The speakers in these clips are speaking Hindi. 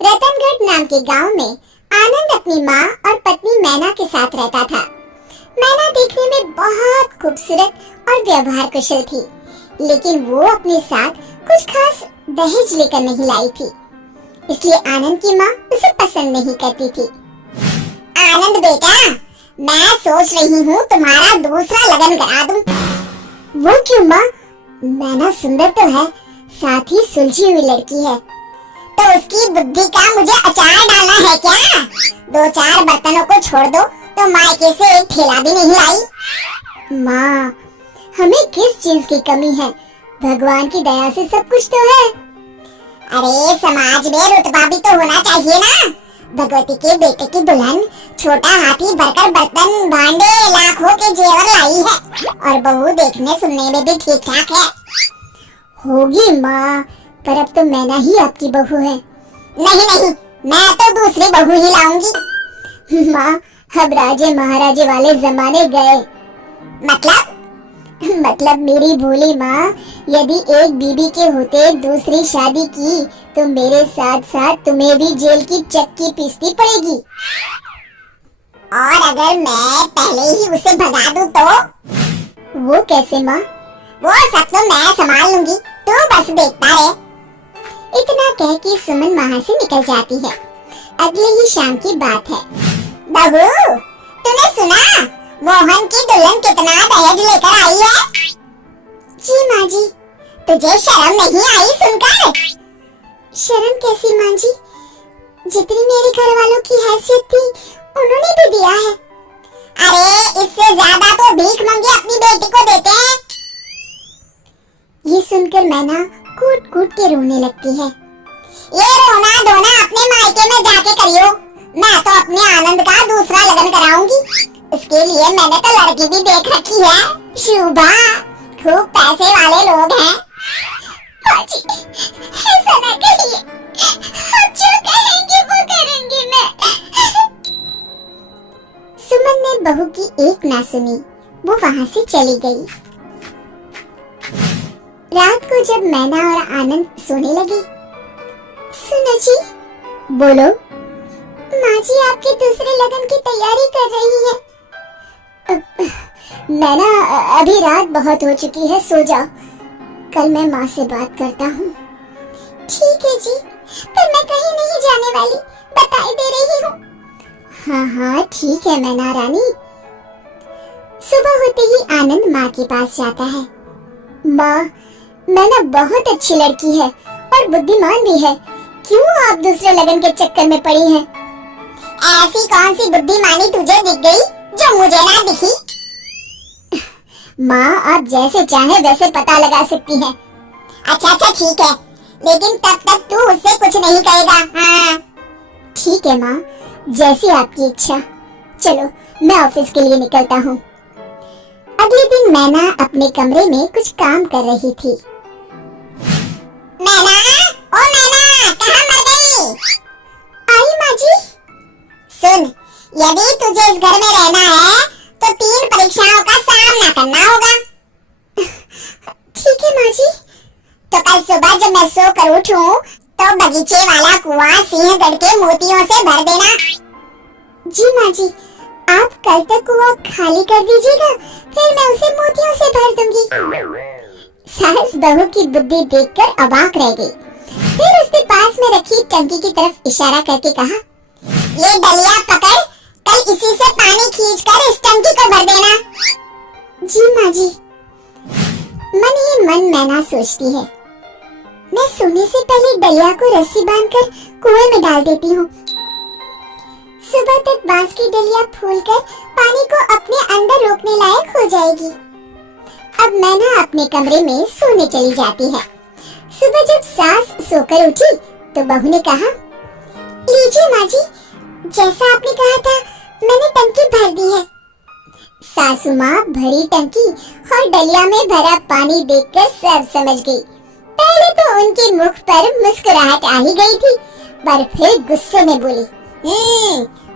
रतनगढ़ नाम के गांव में आनंद अपनी माँ और पत्नी मैना के साथ रहता था। मैना देखने में बहुत खूबसूरत और व्यवहार कुशल थी, लेकिन वो अपने साथ कुछ खास दहेज लेकर नहीं लाई थी, इसलिए आनंद की माँ उसे पसंद नहीं करती थी। आनंद बेटा, मैं सोच रही हूँ तुम्हारा दूसरा लगन करा दूं। वो क्यों माँ? मैना सुंदर तो है, साथ ही सुलझी हुई लड़की है। तो उसकी बुद्धि का मुझे अचार डालना है क्या? 2-4 बर्तनों को छोड़ दो तो मायके से एक ठेला भी नहीं लाई। माँ, हमें किस चीज की कमी है? भगवान की दया से सब कुछ तो है। अरे समाज में रुतबा भी तो होना चाहिए ना। भगवती के बेटे की दुल्हन छोटा हाथी भरकर बर्तन भांडे लाखों के जेवर लाई है, और बहू देखने सुनने में भी ठीक ठाक है। होगी माँ, पर अब तो मैना ही आपकी बहू है। नहीं नहीं, मैं तो दूसरी बहू ही लाऊंगी। माँ, अब राजे महाराजे वाले जमाने गए। मतलब मेरी भोली माँ, यदि एक बीबी के होते दूसरी शादी की तो मेरे साथ साथ तुम्हें भी जेल की चक्की पीसनी पड़ेगी। और अगर मैं पहले ही उसे भगा दूं तो? वो कैसे माँ? वो सब तो मैं संभाल लूंगी, तू बस देखता रहे। इतना कह के सुमन वहाँ से निकल जाती है। अगले ही शाम की बात है। बहू, तूने सुना मोहन की दुल्हन कितना दहेज लेकर आई है? जी माँ जी। तुझे शर्म नहीं आई सुनकर? शर्म कैसी माँ जी? जितनी मेरे घर वालों की हैसियत थी उन्होंने भी दिया है। अरे इससे ज्यादा तो भीख मंगे अपनी बेटी को देते हैं। ये सुनकर मैना कूट कूट के रोने लगती है। ये रोना धोना अपने मायके में जाके करियो, मैं तो अपने आनंद का दूसरा लगन कराऊंगी। इसके लिए मैंने तो लड़की भी देख रखी है, शुभा, खूब पैसे वाले लोग हैं। बाजी, ऐसा ना कहिए, आप जो कहेंगे वो करूंगी मैं। सुमन ने बहू की एक ना सुनी, वो वहाँ से चली गई। रात को जब मैना और आनंद सोने लगे, सुनो जी। बोलो। माँ जी आपके दूसरे लगन की तैयारी कर रही है। मैना, अभी रात बहुत हो चुकी है, सो जाओ, कल मैं माँ से बात करता हूँ। ठीक है जी, पर मैं कहीं नहीं जाने वाली, बताई दे रही हूँ। हाँ हाँ ठीक है मैना रानी। सुबह होते ही आनंद माँ के पास जाता है। माँ, मैना बहुत अच्छी लड़की है और बुद्धिमान भी है, क्यों आप दूसरे लगन के चक्कर में पड़ी हैं? ऐसी कौन सी बुद्धिमानी तुझे दिख गई जो मुझे ना दिखी? माँ, आप जैसे चाहे वैसे पता लगा सकती हैं। अच्छा ठीक है, लेकिन तब तक तू उससे कुछ नहीं कहेगा। हाँ ठीक है माँ, जैसी आपकी इच्छा। चलो मैं ऑफिस के लिए निकलता हूँ। अगले दिन मैना अपने कमरे में कुछ काम कर रही थी। मैना, ओ मैना, कहाँ मर गई? आई माँ जी। सुन, यदि तुझे इस घर में रहना है तो 3 परीक्षाओं का सामना करना होगा। ठीक है माँ जी। तो कल सुबह जब मैं सोकर उठूं तो बगीचे वाला कुआं सिंहगढ़ के मोतियों से भर देना। जी माँ जी, आप कल तक कुआं खाली कर दीजिएगा, फिर मैं उसे मोतियों से भर दूंगी। सास बहू की बुद्धि देखकर अवाक रह गई। फिर उसने पास में रखी टंकी की तरफ इशारा करके कहा, ये डलिया पकड़, कल इसी से पानी खींचकर इस टंकी को भर देना। जी माँ जी। मन ही मन मैना सोचती है, मैं सोने से पहले डलिया को रस्सी बांधकर कुएं में डाल देती हूँ। सुबह तक बांस की डलिया फूलकर पानी को अपने अंदर रोकने लायक हो जाएगी। अब मैना अपने कमरे में सोने चली जाती है। सुबह जब सास सोकर उठी तो बहू ने कहा, लीजिए माँ जी, जैसा आपने कहा था मैंने टंकी भर दी है। सासू माँ भरी टंकी और डलिया में भरा पानी देखकर सब समझ गई। पहले तो उनके मुख पर मुस्कुराहट आ ही गई थी, पर फिर गुस्से में बोली,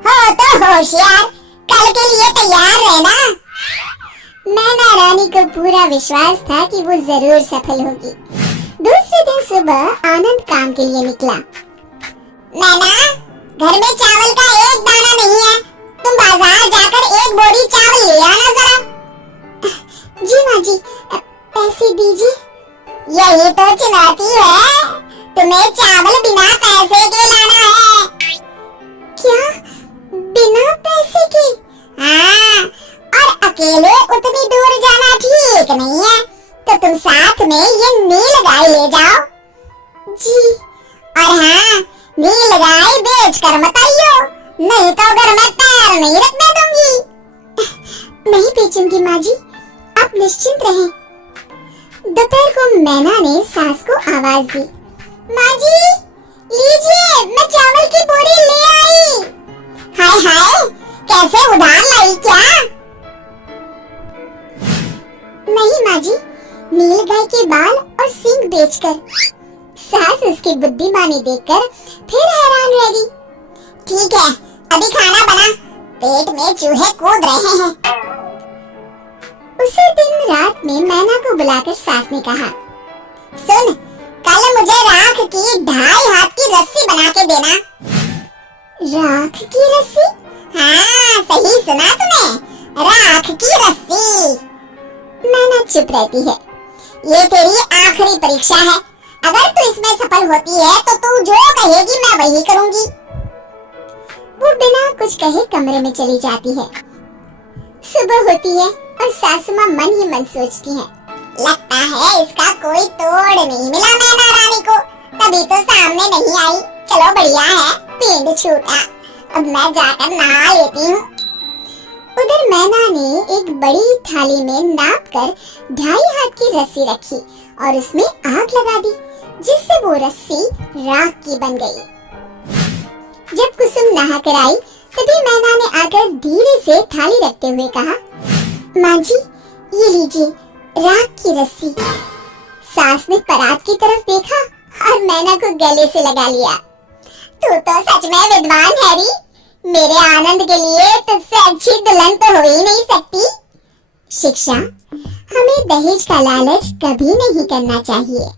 हो तो होशियार, कल के लिए तैयार रहना। मैना रानी को पूरा विश्वास था कि वो जरूर सफल होगी। दूसरे दिन सुबह आनंद काम के लिए निकला। नैना, घर में चावल का एक दाना नहीं है, तुम बाजार जाकर एक बोरी चावल ले आना जरा। जी माँ जी, पैसे दीजिए। यही तो चुनौती है, तुम्हें चावल बिना पैसे के लाना है। क्या, बिना पैसे के? हाँ, और अकेले उतनी दूर जाना ठीक नहीं है, तो तुम साथ में ये नील गाय ले जाओ। जी। और हाँ, नील गाय बेच कर मत आइयो, नहीं तो घर में पैर नहीं रखने दूंगी। नहीं बेचूंगी माँ जी, आप निश्चिंत रहें। दोपहर को मैना ने सास को आवाज दी, माँ जी लीजिए, मैं चावल की बोरी ले आई। हाय हाय, कैसे उधार लाई क्या? नहीं माँ जी, नील गाय के बाल और सींग बेचकर। सास उसकी बुद्धिमानी देखकर फिर हैरान रह गई। ठीक है, अभी खाना बना, पेट में चूहे कूद रहे हैं। उसी दिन रात में मैना को बुलाकर सास ने कहा, सुन, कल मुझे राख की 2.5 हाथ की रस्सी बना के देना। राख की रस्सी? हाँ, सही सुना तूने, राख की रस्सी। मैना चुप रहती है। ये तेरी आखिरी परीक्षा है, अगर तू इसमें सफल होती है तो तू जो कहेगी मैं वही करूंगी। वो बिना कुछ कहे कमरे में चली जाती है। सुबह होती है और सासू माँ मन ही मन सोचती है, लगता है इसका कोई तोड़ नहीं मिला मैना रानी को, तभी तो सामने नहीं आई। चलो बढ़िया है, पिंड छूटा, अब मैं जाकर नहा लेती हूँ। उधर मैना ने एक बड़ी थाली में नाप कर 2.5 हाथ की रस्सी रखी और उसमें आग लगा दी, जिससे वो रस्सी राख की बन गई। जब कुसुम नहा कर आई, तभी मैना ने आकर धीरे से थाली रखते हुए कहा, माँ जी ये लीजिए राख की रस्सी। सास ने परात की तरफ देखा और मैना को गले से लगा लिया। तू तो सच में विद्वान है री, मेरे आनंद के लिए तुझसे अच्छी दुल्हन तो हो ही नहीं सकती। शिक्षा, हमें दहेज का लालच कभी नहीं करना चाहिए।